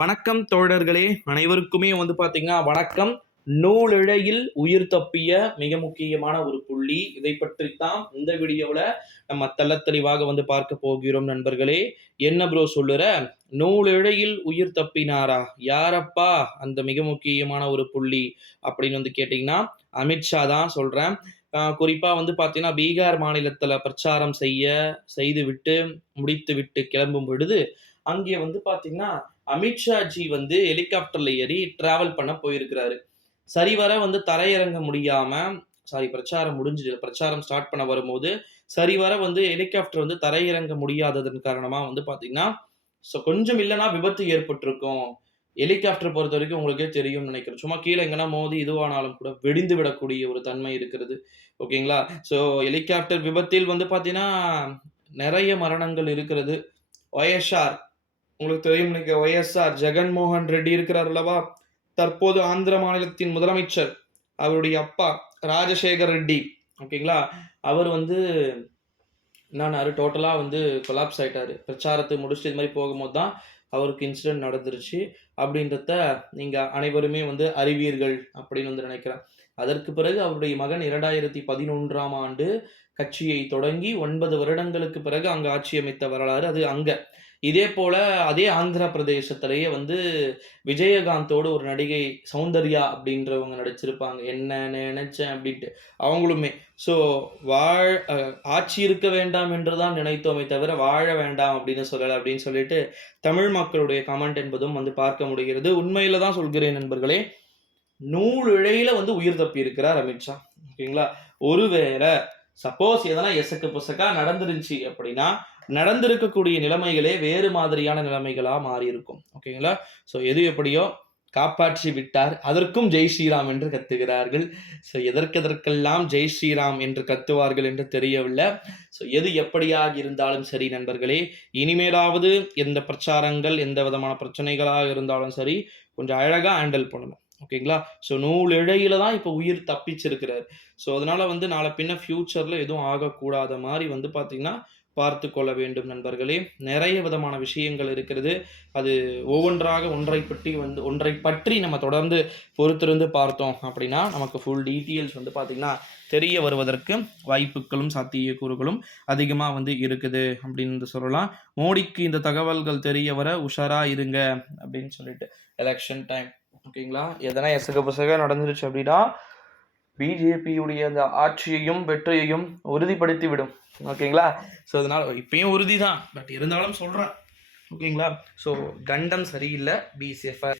வணக்கம் தோழர்களே அனைவருக்குமே வந்து பாத்தீங்கன்னா வணக்கம். நூலிழையில் உயிர் தப்பிய மிக முக்கியமான ஒரு புள்ளி. இதை பற்றித்தான் இந்த வீடியோவில் நம்ம தெளிவாக வந்து பார்க்க போகிறோம் நண்பர்களே. என்ன ப்ரோ சொல்லுற? நூலிழையில் உயிர் தப்பினாரா? யாரப்பா அந்த மிக முக்கியமான ஒரு புள்ளி அப்படின்னு வந்து கேட்டிங்கன்னா அமித்ஷா தான் சொல்கிறேன் குறிப்பாக வந்து பார்த்தீங்கன்னா பீகார் மாநிலத்தில் பிரச்சாரம் செய்ய செய்து விட்டு முடித்து விட்டு கிளம்பும் பொழுது அங்கே வந்து பார்த்தீங்கன்னா அமித்ஷாஜி வந்து ஹெலிகாப்டர்ல ஏறி டிராவல் பண்ண போயிருக்கிறாரு. சரிவர வந்து தரையிறங்க முடியாம சாரி பிரச்சாரம் முடிஞ்சு பிரச்சாரம் ஸ்டார்ட் பண்ண வரும்போது சரிவர வந்து ஹெலிகாப்டர் வந்து தரையிறங்க முடியாததன் காரணமா வந்து பார்த்தீங்கன்னா ஸோ கொஞ்சம் இல்லைன்னா விபத்து ஏற்பட்டிருக்கும். ஹெலிகாப்டர் பொறுத்த வரைக்கும் உங்களுக்கே தெரியும்னு நினைக்கிறேன். சும்மா கீழே எங்கன்னா மோதி இதுவானாலும் கூட வெடிந்து விடக்கூடிய ஒரு தன்மை இருக்கிறது. ஓகேங்களா? ஸோ ஹெலிகாப்டர் விபத்தில் வந்து பார்த்தீங்கன்னா நிறைய மரணங்கள் இருக்கிறது. ஒயஷார் உங்களுக்கு தெரியும் இன்னைக்கு ஒய்எஸ்ஆர் ஜெகன்மோகன் ரெட்டி இருக்கிறார் அல்லவா? தற்போது ஆந்திர மாநிலத்தின் முதலமைச்சர் அவருடைய அப்பா ராஜசேகர் ரெட்டி. ஓகேங்களா அவர் வந்து என்னாரு டோட்டலாக வந்து கொலாப்ஸ் ஆகிட்டாரு பிரச்சாரத்தை முடிச்சுட்டு இது மாதிரி போகும்போது தான் அவருக்கு இன்சிடென்ட் நடந்துருச்சு. அப்படின்றத நீங்கள் அனைவருமே வந்து அறிவீர்கள் அப்படின்னு வந்து நினைக்கிறேன். அதற்கு பிறகு அவருடைய மகன் இரண்டாயிரத்தி பதினொன்றாம் ஆண்டு கட்சியை தொடங்கி ஒன்பது வருடங்களுக்கு பிறகு அங்கு ஆட்சி அமைத்த வரலாறு அது அங்கே. இதே போல் அதே ஆந்திர பிரதேசத்திலேயே வந்து விஜயகாந்தோட ஒரு நடிகை சௌந்தர்யா அப்படின்றவங்க நடிச்சிருப்பாங்க. என்ன நினைச்சேன் அப்படின்ட்டு. அவங்களுமே. ஸோ வாழ் ஆட்சி இருக்க வேண்டாம் என்று தான் நினைத்தோமே தவிர வாழ வேண்டாம் அப்படின்னு சொல்லலை அப்படின்னு சொல்லிட்டு தமிழ் மக்களுடைய கமெண்ட் என்பதும் வந்து பார்க்க முடிகிறது. உண்மையில் தான் சொல்கிறேன் நண்பர்களே. நூல் வந்து உயிர் தப்பி இருக்கிறார் அமித்ஷா. ஓகேங்களா? ஒருவேளை சப்போஸ் எதனா எசக்கு புசக்கா நடந்துருந்துச்சு அப்படின்னா நடந்திருக்கக்கூடிய நிலைமைகளே வேறு மாதிரியான நிலைமைகளாக மாறி இருக்கும் ஓகேங்களா? ஸோ எது எப்படியோ காப்பாற்றி விட்டார். அதற்கும் ஜெய் ஸ்ரீராம் என்று கத்துகிறார்கள். ஸோ எதற்கெதற்கெல்லாம் ஜெய் ஸ்ரீராம் என்று கத்துவார்கள் என்று தெரியவில்லை. ஸோ எது எப்படியாக இருந்தாலும் சரி நண்பர்களே இனிமேலாவது எந்த பிரச்சாரங்கள் எந்த விதமான பிரச்சனைகளாக இருந்தாலும் சரி கொஞ்சம் அழகாக ஹேண்டில் பண்ணணும். ஓகேங்களா? ஸோ நூல் இழையில தான் இப்போ உயிர் தப்பிச்சிருக்கிறார். ஸோ அதனால வந்து நாளை பின்ன ஃப்யூச்சரில் எதுவும் ஆகக்கூடாத மாதிரி வந்து பார்த்தீங்கன்னா பார்த்து கொள்ள வேண்டும் நண்பர்களே. நிறைய விதமான விஷயங்கள் இருக்கிறது. அது ஒவ்வொன்றாக ஒன்றை பற்றி வந்து ஒன்றை பற்றி நம்ம தொடர்ந்து பொறுத்திருந்து பார்த்தோம் அப்படின்னா நமக்கு ஃபுல் டீட்டெயில்ஸ் வந்து பார்த்திங்கன்னா தெரிய வருவதற்கு வாய்ப்புகளும் சாத்தியக்கூறுகளும் அதிகமாக வந்து இருக்குது அப்படின்னு சொல்லலாம். மோடிக்கு இந்த தகவல்கள் தெரிய வர உஷாராக இருங்க அப்படின்னு சொல்லிட்டு எலெக்ஷன் டைம் ஓகேங்களா? எதனா எசக பசக நடந்துருச்சு அப்படின்னா பிஜேபியுடைய அந்த ஆட்சியையும் வெற்றியையும் உறுதிப்படுத்தி விடும் ஓகேங்களா? ஸோ அதனால் இப்பயும் உறுதி தான் பட் இருந்தாலும் சொல்கிறேன் ஓகேங்களா? ஸோ கண்டம் சரியில்லை. பி சேஃபாக